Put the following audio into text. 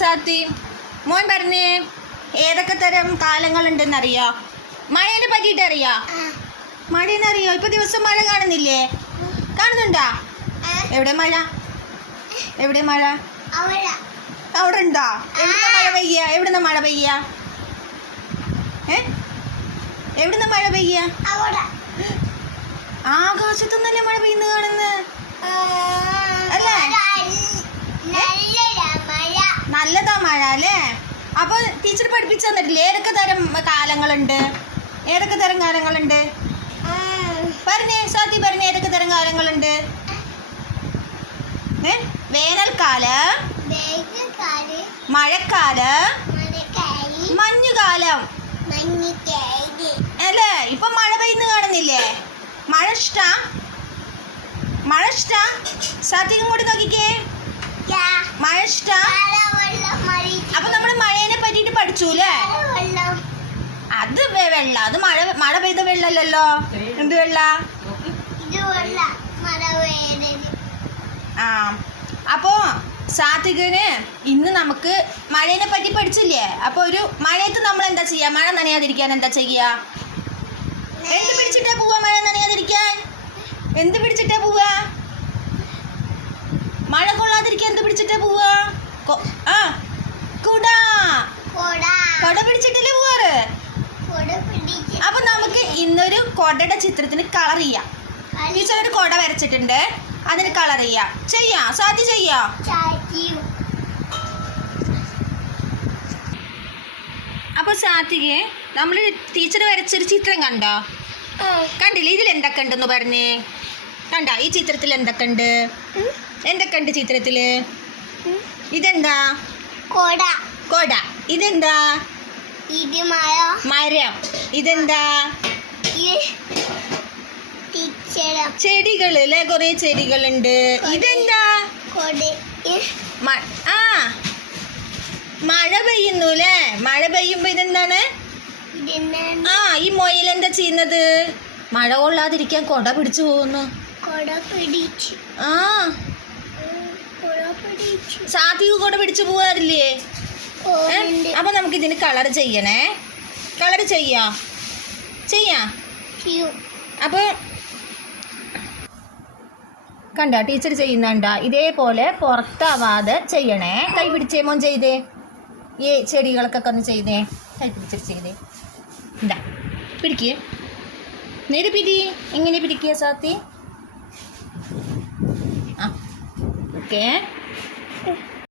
സാത്തി മോൻ പറഞ്ഞേ ഏതൊക്കെ തരം കാലങ്ങളുണ്ടെന്നറിയോ? മഴേനെ പറ്റിയിട്ട് അറിയോ? മഴേനറിയോ? ഇപ്പൊ ദിവസം മഴ കാണുന്നില്ലേ? കാണുന്നുണ്ടാ? എവിടെ മഴ? എവിടെ മഴ? അവിടെ ഉണ്ടോ? എവിടുന്ന മഴ പെയ്യ? എവിടുന്ന മഴ പെയ്യ? എവിടുന്ന മഴ പെയ്യ? ആകാശത്തുനിന്നല്ലേ മഴ പെയ്യുന്ന കാണുന്നത് അല്ലേ? നല്ലതാ മഴ അല്ലേ? അപ്പൊ ടീച്ചർ പഠിപ്പിച്ചു തന്നിട്ടില്ലേ ഏതൊക്കെ തരം കാലങ്ങളുണ്ട്? ഏതൊക്കെ തരം കാലങ്ങളുണ്ട് പറഞ്ഞേ സ്വാതി, പറഞ്ഞേ ഏതൊക്കെ തരം കാലങ്ങളുണ്ട്? വേനൽക്കാലം, മഴക്കാലം, മഞ്ഞുകാലം അല്ലേ? ഇപ്പൊ മഴ പെയ്യുന്ന കാണുന്നില്ലേ? മഴ ഇഷ്ടാ? മഴ ഇഷ്ടാ? സ്വാതിക്കും കൂടി നോക്കിക്കേ, മഴ ഇഷ്ടാ? അപ്പൊ നമ്മള് മഴേനെ പറ്റിട്ട് പഠിച്ചൂല്ലേ? അത് വെള്ള, അത് മഴ പെയ്ത വെള്ളല്ലോ. എന്ത് വെള്ള? ആ അപ്പോ സാത്വികന് ഇന്ന് നമുക്ക് മഴേനെ പറ്റി പഠിച്ചില്ലേ? അപ്പൊ ഒരു മഴയത്ത് നമ്മൾ എന്താ ചെയ്യാ? മഴ നനയാതിരിക്കാൻ എന്താ ചെയ്യാ? എന്ത് പിടിച്ചിട്ടാ പോവാ? മഴ നനയാതിരിക്കാൻ എന്ത് പിടിച്ചിട്ടാ പോവാ? മഴ കൊള്ളാതിരിക്കാൻ എന്ത് പിടിച്ചിട്ടാ പോവാ? കൊട പിടിച്ചിട്ടല്ലേ പോവാറ്? അപ്പൊ നമുക്ക് ഇന്നൊരു കൊടയുടെ ചിത്രത്തിന് കളർ ചെയ്യാം. ടീച്ചർ ഒരു കൊട വരച്ചിട്ടുണ്ട്, അതിന് കളർ ചെയ്യാം. സാധ്യ ചെയ്യാം. അപ്പൊ സാധികെ നമ്മൾ ടീച്ചർ വരച്ചൊരു ചിത്രം കണ്ടോ? കണ്ടില്ലേ? ഇതിൽ എന്തൊക്കെ ഉണ്ടെന്ന് പറഞ്ഞേ. കണ്ട ഈ ചിത്രത്തിൽ എന്തൊക്കെ ഉണ്ട്? എന്തൊക്കെ ഉണ്ട് ചിത്രത്തില്? ഇതെന്താ? കൊട. ഇതെന്താ? മരം. ഇതെന്താ? ചെടികൾ അല്ലേ? കൊറേ ചെടികളുണ്ട്. ഇതെന്താ? മഴ പെയ്യുന്നു അല്ലേ? മഴ പെയ്യുമ്പോ ഇതെന്താണ്? ഈ മൊയിൽ എന്താ ചെയ്യുന്നത്? മഴ കൊള്ളാതിരിക്കാൻ കൊട പിടിച്ചു പോകുന്നു. സാത്വിക കൊട പിടിച്ചു പോവാറില്ലേ? അപ്പൊ നമുക്ക് ഇതിന് കളർ ചെയ്യണേ. കളർ ചെയ്യാം. അപ്പൊ കണ്ട ടീച്ചർ ചെയ്യുന്നുണ്ട? ഇതേപോലെ പുറത്താവാതെ ചെയ്യണേ. കൈ പിടിച്ചേ മോൻ, ചെയ്തേ. ചെടികൾക്കൊക്കെ ഒന്ന് ചെയ്തേ. കൈ പിടിച്ചിട്ട് ചെയ്തേ. എന്താ പിടിക്കേ? നേരെ പിടി. എങ്ങനെ പിടിക്കുക സാത്തി? ഓക്കേ.